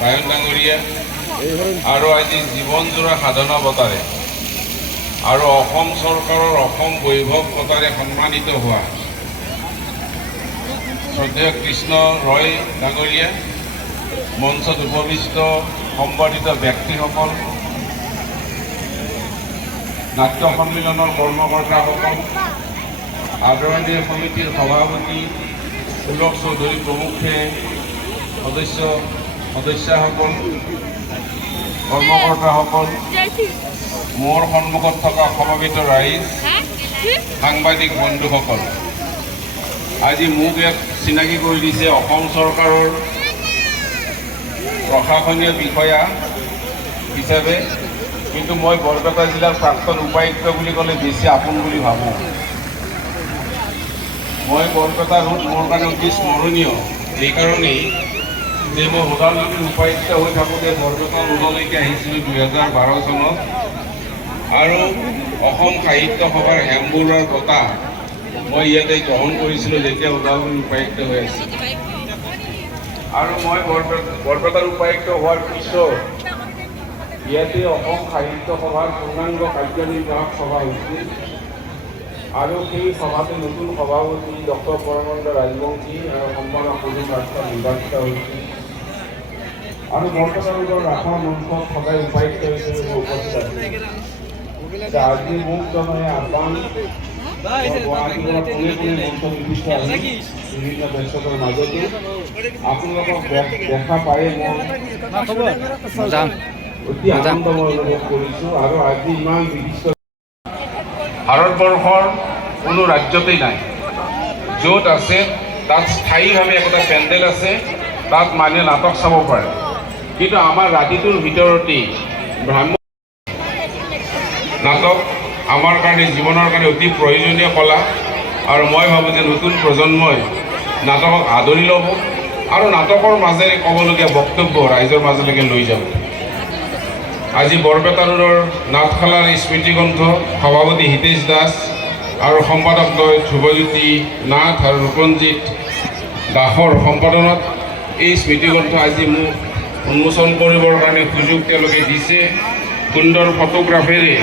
বায়ন ডাঙৰীয়া আৰু আজি জীৱনজোৰা সাধনা বঁটাৰে আৰু অসম চৰকাৰৰ অসম বৈভৱ বঁটাৰে সন্মানিত হোৱা শ্ৰদ্ধেয় কৃষ্ণ ৰয় ডাঙৰীয়া, মঞ্চত উপবিষ্ট সম্বৰ্ধিত ব্যক্তিসকল, নাট্য সন্মিলনৰ কৰ্মকৰ্তাসকল, আদৰণীয় সমিতিৰ সভাপতি পুলক চৌধুৰী প্ৰমুখ্যে সদস্যসকল, কৰ্মকৰ্তাসকল, মোৰ সন্মুখত থকা সমবেত ৰাইজ, সাংবাদিক বন্ধুসকল, আজি মোক ইয়াত চিনাকি কৰি দিছে অসম চৰকাৰৰ প্ৰশাসনীয় বিষয়া হিচাপে, কিন্তু মই বৰপেটা জিলাৰ প্ৰাক্তন উপায়ুক্ত বুলি ক'লে বেছি আপোন বুলি ভাবোঁ। মই বৰপেটা ৰোড মোৰ কাৰণে অতি স্মৰণীয় এইকাৰণেই যে মই ওদালগুৰিৰ উপায়ুক্ত হৈ থাকোঁতে বৰপেটা ৰোডলৈকে আহিছিলোঁ 2012 চনত, আৰু অসম সাহিত্য সভাৰ হেমবৰুৱাৰ বঁটা মই ইয়াতে গ্ৰহণ কৰিছিলোঁ যেতিয়া ওদালগুৰিৰ উপায়ুক্ত হৈ আছিল। আৰু মই বৰপেটাৰ উপায়ুক্ত হোৱাৰ পিছত ইয়াতে অসম সাহিত্য সভাৰ পূৰ্ণাংগ কাৰ্যনিৰ্বাহক সভা হৈছিল, আৰু সেই সভাতে নতুন সভাপতি ডক্টৰ পৰমানন্দ ৰাজবংশী আৰু সম্পাদক সুনীল ৰাষ্ট্ৰ নিৰ্বাচিত হৈছিল, আৰু বৰপেটা ৰোডৰ ৰাসৰ মঞ্চত সদায় উপায়ুক্ত হিচাপে উপস্থিত আছিল। আজি মোক জনাই আহ্বান বিভিন্ন ব্যস্ততাৰ মাজতো আপোনালোকক দেখা পায়ে মই অতি আনন্দময় অনুভৱ কৰিছোঁ। আৰু আজি ইমান বিশিষ্ট ভাৰতবৰ্ষৰ কোনো ৰাজ্যতেই নাই, য'ত আছে তাত স্থায়ীভাৱে একটা পেণ্ডেল আছে, তাত মানুহে নাটক চাব পাৰে, কিন্তু আমাৰ ৰাতিটোৰ ভিতৰতেই ব্ৰাহ্মণ নাটক আমাৰ কাৰণে জীৱনৰ কাৰণে অতি প্ৰয়োজনীয় কলা, আৰু মই ভাবোঁ যে নতুন প্ৰজন্মই নাটকক আদৰি ল'ব আৰু নাটকৰ মাজেৰে ক'বলগীয়া বক্তব্য ৰাইজৰ মাজলৈকে লৈ যাব। আজি বৰপেটা ৰোডৰ নাটশালাৰ স্মৃতিগ্ৰন্থ সভাপতি হিতেশ দাস আৰু সম্পাদকদ্বয় ধ্ৰুৱজ্যোতি নাথ আৰু ৰূপঞ্জিত দাসৰ সম্পাদনত এই স্মৃতিগ্ৰন্থ আজি মোক উন্মোচন কৰিবৰ কাৰণে সুযোগ তেওঁলোকে দিছে। সুন্দৰ ফটোগ্ৰাফেৰে